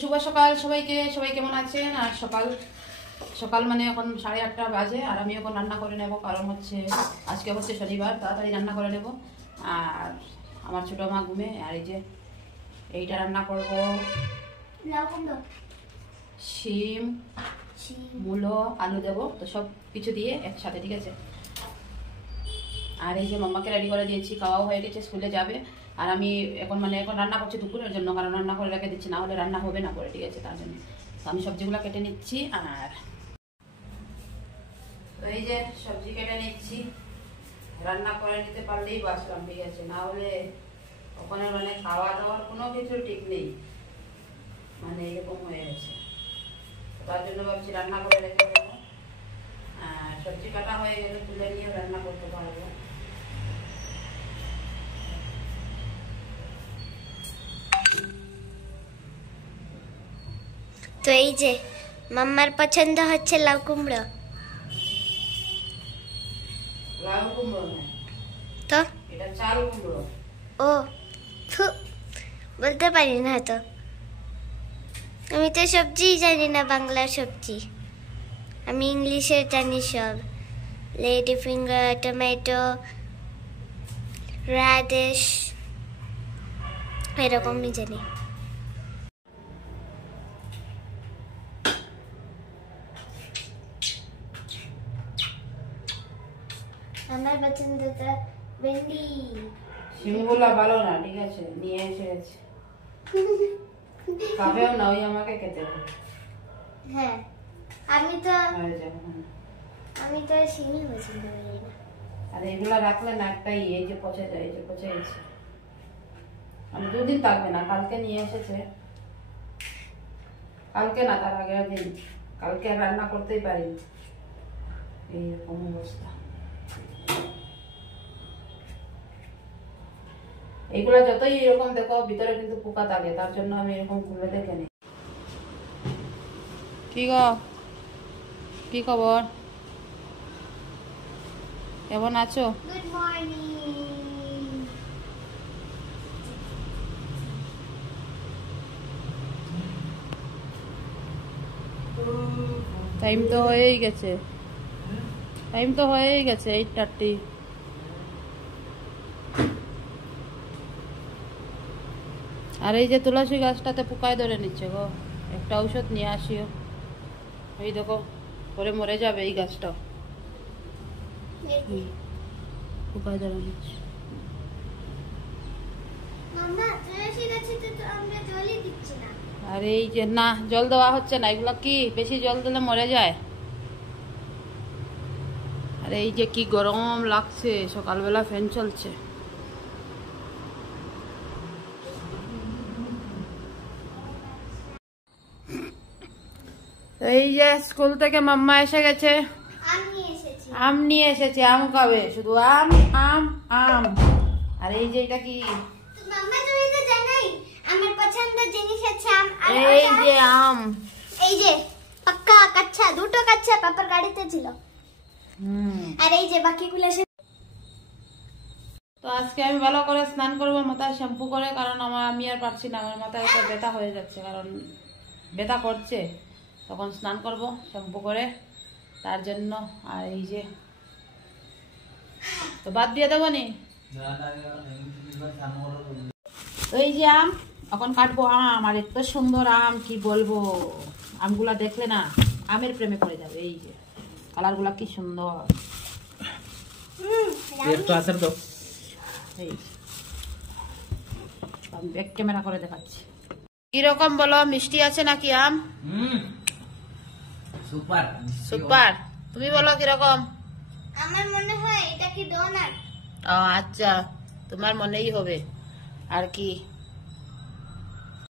শুভ সকাল সবাইকে। সবাই কেমন আছেন? আর সকাল সকাল মানে এখন 8:30 বাজে, আর আমি এখন রান্না করে নেব, কারণ হচ্ছে আজকে হচ্ছে শনিবার, তাড়াতাড়ি রান্না করে নেব। আর আমার ছোট মা ঘুমে, আর এই যে এইটা রান্না করব শিম, মূলো, আলু দেবো, তো সব কিছু দিয়ে একসাথে, ঠিক আছে। আর এই যে মাম্মাকে রেডি করে দিয়েছি, খাওয়াও হয়ে গেছে, স্কুলে যাবে। আর আমি এখন রান্না করছি দুপুরের জন্য, কারণ রান্না করে রেখে দিচ্ছি, না হলে রান্না হবে না করে, ঠিক আছে, তার জন্য। তো আমি সবজিগুলো কেটে নিচ্ছি। আর তো এই যে সবজি কেটে নিচ্ছি, রান্না করে নিতে পারলেই বাঁচলাম, ঠিক আছে, না হলে ওখানে খাওয়া দাওয়ার কোনো কিছু ঠিক নেই, এরকম হয়ে গেছে। তার জন্য ভাবছি রান্না করে রেখে দেবো। আর সবজি কাটা হয়ে গেলে তুলে নিয়ে রান্না করতে পারবো। তো এই যে মাম্মার পছন্দ হচ্ছে লাউ কুমড়ো। লাউ কুমড়ো না, তো এটা চাল কুমড়ো। ও বলতে পারি না তো, আমি তো সবজি জানি না, বাংলা সবজি আমি ইংলিশের জানি সব। লেডি ফিঙ্গার, টমেটো, র্যাডিশ, এরকমই জানি। আমার পছন্দটা ভেন্ডি। শিমগুলা ভালো না, ঠিক আছে, নিয়ে এসেছি, খাবেও না, ওই আমাকে খেতে হবে। হ্যাঁ, আমি তো শিমই পছন্দ করি না। আর এগুলা রাখলে না একটাই এই যে পচে যায়, এই যে পচে গেছে। আমি 2 দিন থাকবে না, কালকে নিয়ে এসেছে, কালকে না তার আগের দিন, কালকে রান্না করতেই পারি, এইরকম অবস্থা। এইগুলা যতই এরকম দেখো, ভিতরে কিন্তু পোকা থাকে, তার জন্য আমি এরকম খুলে দেখে নিই। কি খবর? কেমন আছো? Good morning. টাইম তো হয়েই গেছে, 8:30। আর এই যে তুলসী গাছটাতে পোকায় ধরে নিচ্ছে গো, একটা ঔষধ নিয়ে আসিও। এই দেখো, পরে মরে যাবে এই গাছটা, পোকায় ধরে নিচ্ছে। আর এই যে না, জল দেওয়া হচ্ছে না, এগুলা কি বেশি জল দিলে মরে যায়। আর এই যে কি গরম লাগছে, সকালবেলা ফ্যান চলছে। এই যে স্কুল থেকে মাম্মা এসে গেছে, আম নিয়ে এসেছে, আম খাবে, শুধু আম আম আম। আর এই যে এটা কি, আমার পছন্দের জিনিস আছে আম। এই যে আম, এই যে পাক্কা কাচ্চা, দুটো কাচ্চা পাপার গাড়িতে ছিল। আর এই যে বাকিগুলো। তো আজকে আমি ভালো করে স্নান করবো, মাথায় শ্যাম্পু করে, কারণ আমি আর পারছি না, আমার মাথায় একটা ব্যথা হয়ে যাচ্ছে, কারণ ব্যথা করছে, তখন স্নান করব শ্যাম্পু করে, তার জন্য। আর এই যে তো বাদ দিয়ে দেবো নি, এই যে আম এখন কাটবো। আম, আর এত সুন্দর আম, কি বলবো, আমগুলা দেখলে না আমের প্রেমে পড়ে যাবে। এই যে কালার গুলা কি সুন্দর, ব্যাক ক্যামেরা করে দেখাচ্ছি। কিরকম বলো, মিষ্টি আছে নাকি আম? Super super. তুমি বলো কিরকম? আমার মনে হয় এটা কি ডোনাট। আচ্ছা, তোমার মনেই হবে আর কি।